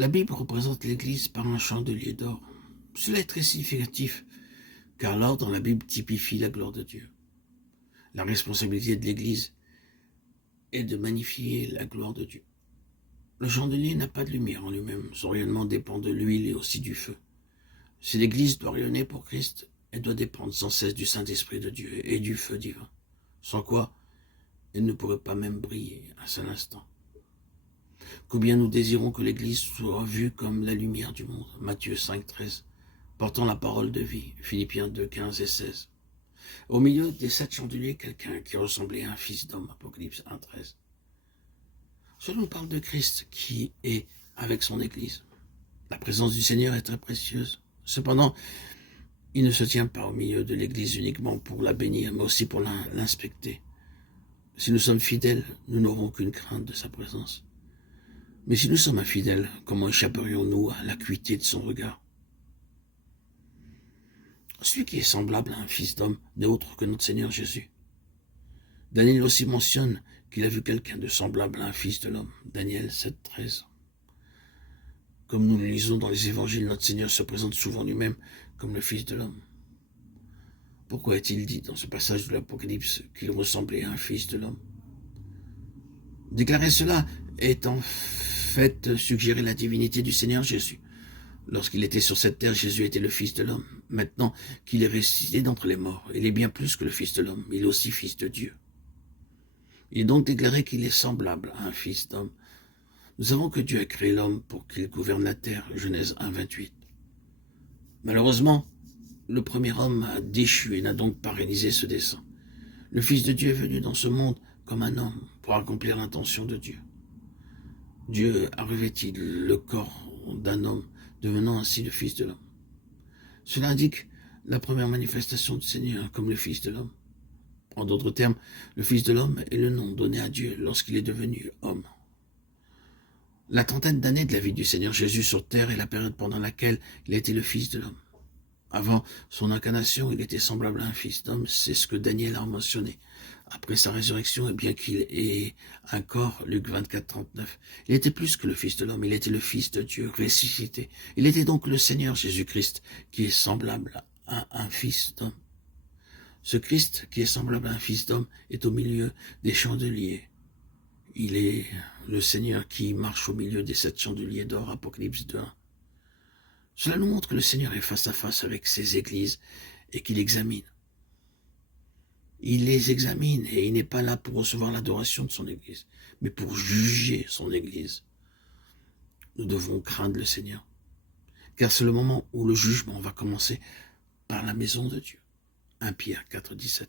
La Bible représente l'Église par un chandelier d'or. Cela est très significatif, car l'or dans la Bible typifie la gloire de Dieu. La responsabilité de l'Église est de magnifier la gloire de Dieu. Le chandelier n'a pas de lumière en lui-même, son rayonnement dépend de l'huile et aussi du feu. Si l'Église doit rayonner pour Christ, elle doit dépendre sans cesse du Saint-Esprit de Dieu et du feu divin, sans quoi elle ne pourrait pas même briller un seul instant. Combien nous désirons que l'Église soit vue comme la lumière du monde, Matthieu 5, 13, portant la parole de vie, Philippiens 2, 15 et 16. Au milieu des 7 chandeliers, quelqu'un qui ressemblait à un fils d'homme, Apocalypse 1, 13. Cela nous parle de Christ qui est avec son Église. La présence du Seigneur est très précieuse. Cependant, il ne se tient pas au milieu de l'Église uniquement pour la bénir, mais aussi pour l'inspecter. Si nous sommes fidèles, nous n'aurons qu'une crainte de sa présence. Mais si nous sommes infidèles, comment échapperions-nous à l'acuité de son regard? Celui qui est semblable à un fils d'homme n'est autre que notre Seigneur Jésus. Daniel aussi mentionne qu'il a vu quelqu'un de semblable à un fils de l'homme. Daniel 7, 13. Comme nous le lisons dans les évangiles, notre Seigneur se présente souvent lui-même comme le fils de l'homme. Pourquoi est-il dit dans ce passage de l'Apocalypse qu'il ressemblait à un fils de l'homme? Déclarer cela est en fait suggérer la divinité du Seigneur Jésus. Lorsqu'il était sur cette terre, Jésus était le Fils de l'homme. Maintenant qu'il est ressuscité d'entre les morts, il est bien plus que le Fils de l'homme, il est aussi Fils de Dieu. Il est donc déclaré qu'il est semblable à un Fils d'homme. Nous savons que Dieu a créé l'homme pour qu'il gouverne la terre, Genèse 1, 28. Malheureusement, le premier homme a déchu et n'a donc pas réalisé ce dessein. Le Fils de Dieu est venu dans ce monde comme un homme pour accomplir l'intention de Dieu. Dieu a revêti le corps d'un homme, devenant ainsi le Fils de l'homme. Cela indique la première manifestation du Seigneur comme le Fils de l'homme. En d'autres termes, le Fils de l'homme est le nom donné à Dieu lorsqu'il est devenu homme. La trentaine d'années de la vie du Seigneur Jésus sur terre est la période pendant laquelle il a été le Fils de l'homme. Avant son incarnation, il était semblable à un fils d'homme, c'est ce que Daniel a mentionné. Après sa résurrection, et bien qu'il ait un corps, Luc 24, 39, il était plus que le Fils de l'homme, il était le Fils de Dieu ressuscité. Il était donc le Seigneur Jésus-Christ qui est semblable à un fils d'homme. Ce Christ qui est semblable à un fils d'homme est au milieu des chandeliers. Il est le Seigneur qui marche au milieu des 7 chandeliers d'or, Apocalypse 2. Cela nous montre que le Seigneur est face à face avec ses églises et qu'il examine. Il les examine et il n'est pas là pour recevoir l'adoration de son église, mais pour juger son église. Nous devons craindre le Seigneur, car c'est le moment où le jugement va commencer par la maison de Dieu. 1 Pierre 4, 17.